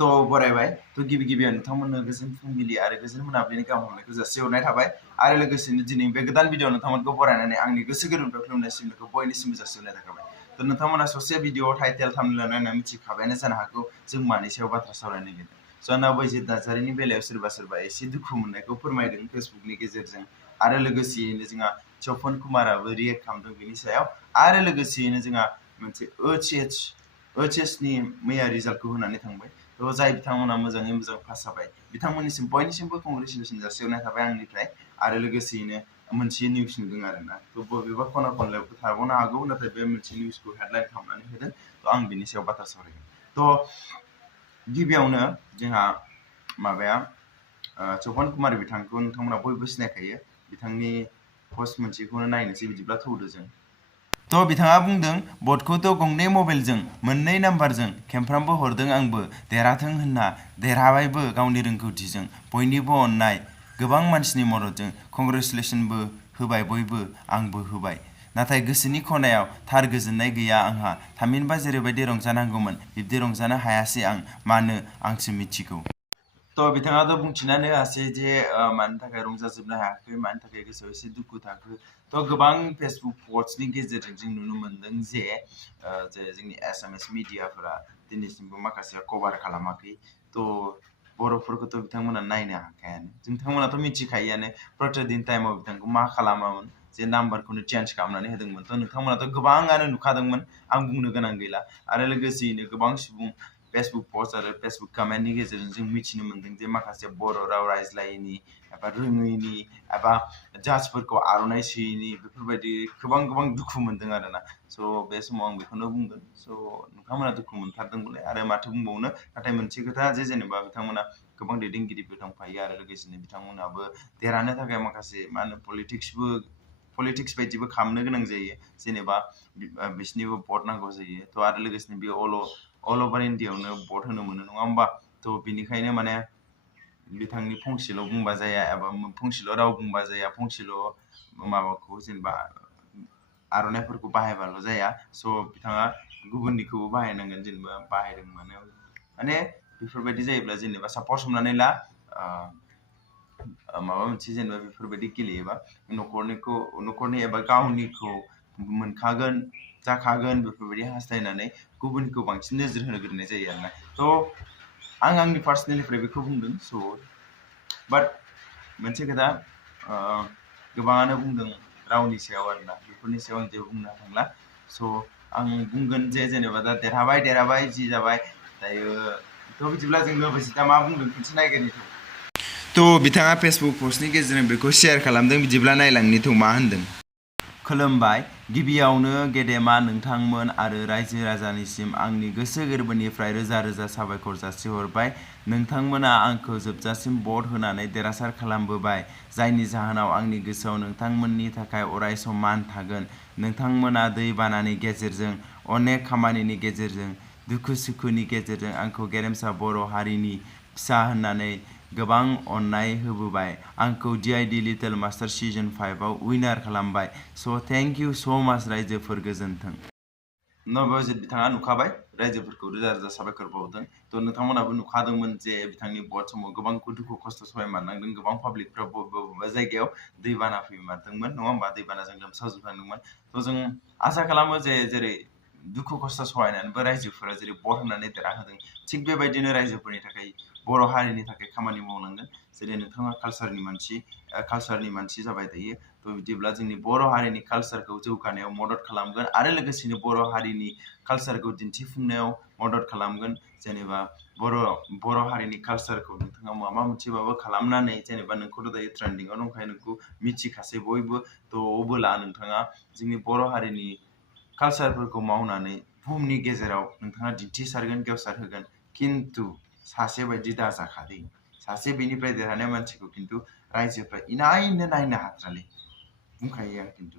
तो बरायबाय तो गिबियाव नोंथांमोननो गोजोन फुंबिलि आरो गोजोन मोनाबिलिनि गाहाम हामलायनायखौ जासिहरनाय थाबाय आरो लोगोसेनो दिनै बे गोदान भिडिअ नोंथांमोनखौ बरायनानै आंनि गोसो गोरबोनिफ्राय खुलुमनाय सिबिनायखौ बयनिसिमबो जासिहरनाय थाबाय तो नोंथांमोना ससे भिडिअ टाइटेल थाम्बनेल नायना मिथिखाबायानो जानो हागौ जों मानि सायाव बाथ्रा सावरायनो नागिरदों स' नाबाजित नार्जारिनि बेलायाव सोरबा एसे दुखु मोननायखौ फोरमायदों फेसबुकनि गेजेरजों आरो लोगोसेयैनो जोंहा चपन कुमाराबो रिएक्ट खालामदों बेनि सायाव आरो लोगोसेयैनो जोंहा मोनसे OHS नि मैया रिजाल्टखौ होनानै थांबाय तो जाय बिथांमोना मोजाङै मोजां पास जाबाय बिथांमोननिसिम बयनिसिमबो कंग्रेचुलेसन जासिहरनाय थाबाय आंनिफ्राय आरो लोगोसेयैनो मोनसे निउस नुदों आरोना तो बबेबा खना खनलायाव थाबावनो हागौ नाथाय बे मोनसे निउसखौ हेडलाइन खालामनानै होदों तो आं बिनि सायाव बाथ्रा सावरायगोन तो गिबियावनो जोंहा माबाया चपन कुमार बिथांखौ नोंथांमोना बयबो सिनायखायो बिथांनि पस्ट मोनसेखौनो नायनोसै बिदिब्ला थौदो जों तो बिथाङा बुंदों भटखौथ' गंनै मबाइलजों मोननै नाम्बारजों खेमफ्रामबो हरदों आंबो देरहाथों होनना देरहाबायबो गावनि रोंगौथिजों बयनिबो अननाय गोबां मानसिनि मददजों कंग्रेचुलेसनबो होबाय बयबो आंबो होबाय नाथाय गोसोनि खनायाव थार गोजोननाय गैया आंहा थामहिनबा जेरैबायदि रंजानांगौमोन बिब्दि रंजानो हायासै आं मानो आंसो मिथिगौ तो बिथाङाथ' बुंथिनानै होआसै जे मानि थाखाय रंजाजोबनो हायाखै मानि थाखाय गोसोआव एसे दुखु थाखो तो गोबां फेसबुक पस्टनि गेजेरजों जों नुनो मोनदों जे जोंनि एसामिस मिडियाफोरा दिनैसिमबो माखासेया कभार खालामाखै तो बर'फोरखौथ' बिथांमोना नायनो हाखायानो बिथांमोनाथ' मिथिखायोआनो प्रतिदिन टाइमाव बिथांखौ मा खालामामोन जे नाम्बारखौनो चेन्ज खालामनानै होदोंमोन तो नोंथांमोनाथ' गोबाङानो नुखादोंमोन आं बुंनो गोनां गैला आरो लोगोसेयैनो गोबां सुबुं फेसबुक पस्ट आरो फेसबुक कमेन्टनि गेजेरजों जों मिथिनो मोनदों जे माखासे बर' राव रायज्लायैनि एबा रोङैनि एबा जाजफोरखौ आर'नाइ सोयैनि बेफोरबायदि गोबां दुखु मोनदों आरोना स' बे समाव आं बेखौनो बुंगोन स' नोंथांमोना दुखु मोनथारदोंबालाय आरो माथो बुंबावनो नाथाय मोनसे खोथा जे जेनेबा बिथांमोना गोबां दैदेनगिरिफोर दंफायो आरो लोगोसेनो बिथांमोनाबो देरहानो थाखाय माखासे मा होनो पलिटिक्स बायदिबो खालामनो गोनां जायो जेनेबा बिसोरनिबो भट नांगौ जायो थ' आरो लोगोसेनो बे अल अभार इन्डियायावनो भट होनो मोनो नङा होमबा थ' बिनिखायनो माने बिथांनि फंसेल' बुंबा जाया एबा फंसेल' राव बुंबा जाया फंसेल' माबाखौ जेनेबा आर'नाइफोरखौ बाहायबाल' जाया स' बिथाङा गुबुननिखौबो बाहायनांगोन जेनेबा बाहायदों माने बेफोरबायदि जायोब्ला जेनेबा सापस हमनानै ला माबा मोनसे जेनेबा बेफोरबायदि गेलेयोबा न'खरनि एबा गावनिखौ मोनखागोन जाखागोन बेफोरबायदि हास्थायनानै गुबुनखौ बांसिन नोजोर होनो गोरनाय जायो आरोना थ' आं आंनि पार्सनेलनिफ्राय बेखौ बुंदों स' बाट मोनसे खोथा गोबाङानो बुंदों रावनि सायाव आरोना बेफोरनि सायाव आं जेबो बुंनो थांला स' आं बुंगोन जे जेनेबा दा देरहाबाय जि जाबाय दायो थ' बिदिब्ला जों नाबाजितआ मा बुंदों खनसे नायगोरनि थ' बिथाङा फेसबुक पस्टनि गेजेरजों बेखौ शेयार खालामदों बिदिब्ला नायलांनि थ' मा होनदों खुलुमबाय गिबियावनो गेदेमा नोंथांमोन आरो रायजो राजानिसिम आंनि गोसो गोरबोनिफ्राय रोजा रोजा साबायखर जासिहरबाय नोंथांमोना आंखौ जोबजासिम भट होनानै देरहासार खालामबोबाय जायनि जाहोनाव आंनि गोसोआव नोंथांमोननि थाखाय अरायसम मान थागोन नोंथांमोना दैबानानि गेजेरजों अनेक खामानिनि गेजेरजों दुखु सुखुनि गेजेरजों आंखौ गेरेमसा बर' हारिनि फिसा होननानै गोबां अननाय होबोबाय आंखौ DID लिटल मास्टार सिजन 5आव उइनार खालामबाय स' थेंक इउ स' माच रायजोफोर गोजोन्थों नबाजित बिथाङा नुखाबाय रायजोफोरखौ रोजा रोजा साबायखर बावदों थ' नोंथांमोनाबो नुखादोंमोन जे बिथांनि भट समाव गोबां दुखु खस्थ' सहाय माननांदों गोबां पाब्लिकफ्रा बबेबा जायगायाव दैबाना फैमारदोंमोन नङा होमबा दैबानाजों लोमसावजोबलांदोंमोन थ' जों आसा खालामो जे जेरै दुखु खस्थ' सहायनानैबो रायजोफोरा जेरै भट होनानै देरहाहोदों थिग बेबायदिनो रायजोफोरनि थाखाय बर' हारिनि थाखाय खामानि मावनांगोन जेरै नोंथाङा कालसारनि मानसि जाबाय थायो थ' बिदिब्ला जोंनि बर' हारिनि कालसारखौ जौगानायाव मदद खालामगोन आरो लोगोसेनो बर' हारिनि कालसारखौ दिन्थिफुंनायाव मदद खालामगोन जेनेबा बर' हारिनि कालसारखौ नोंथाङा माबा मोनसेबाबो खालामनानै जेनेबा नोंखौथ' दायो ट्रेन्डिंआव दंखायो नोंखौ मिथिखासै बयबो थ' अबोला नोंथाङा जोंनि बर' हारिनि कालसारफोरखौ मावनानै बुहुमनि गेजेराव नोंथाङा दिन्थिसारगोन गेवसारहोगोन खिन्थु सासे बायदि दाजाखादै सासे बेनिफ्राय देरहानाय मानसिखौ खिन्थु रायजोफ्रा इनायनो नायनो हाथारालै बुंखायो आं खिन्थु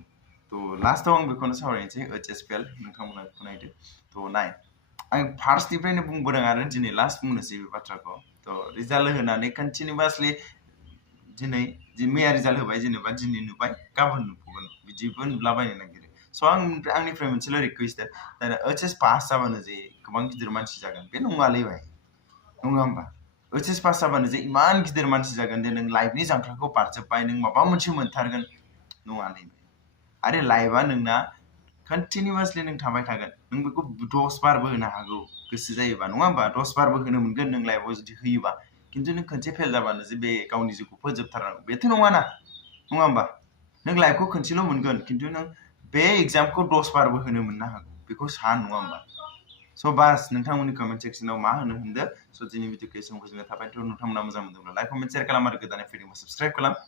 थ' लास्टआव आं बेखौनो सावरायनोसै OHS फेल नोंथांमोना बेखौ नायदो थ' नाय आं फार्स्टनिफ्रायनो बुंबोदों आरो दिनै लास्ट बुंनोसै बे बाथ्राखौ थ' रिजाल्ट होनानै कन्टिनिउवासलि मैया रिजाल्ट होबाय जेनेबा दिनै नुबाय गाबोन नुबावगोन बिदिबो नुलाबायनो नागिरो स' आंनिफ्राय मोनसेल' रिकुवेस्ट OHS पास जाबानो जे गोबां गिदिर मानसि जागोन बे नङालै भाइ नङा होमबा ओइचएस पास जाबानो जे इमान गिदिर मानसि जागोन जे नों लाइफनि जांख्लाखौ बारजोब्बाय नों माबा मोनसे मोनथारगोन नङा नैबे आरो लाइफआ नोंना कन्टिनिउवासलि नों थाबाय थागोन नों बेखौ 10 बारबो होनो हागौ गोसो जायोबा नङा होमबा 10 बारबो होनो मोनगोन नों लाइफआव जुदि होयोबा खिन्थु नों खनसे फेल जाबानो जे बे गावनि जिउखौ फोजोबथारनांगौ बेथ' नङाना नङा होमबा नों लाइफखौ खनसेल' मोनगोन खिन्थु नों बे एग्जामखौ 10 बारबो होनो मोननो हागौ बेखौ सान नङा होमबा स' बास नोंथांमोननि कमेन्ट सेक्सनाव मा होनो होनदो स' दिनै भिडिअखौ एसेबां गोजोननाय थाबाय थ' नोंथांमोना मोजां मोनदोंब्ला लाइक कमेन्ट शेयार खालाम आरो गोदानै फैदोंबा साबस्क्राइब खालाम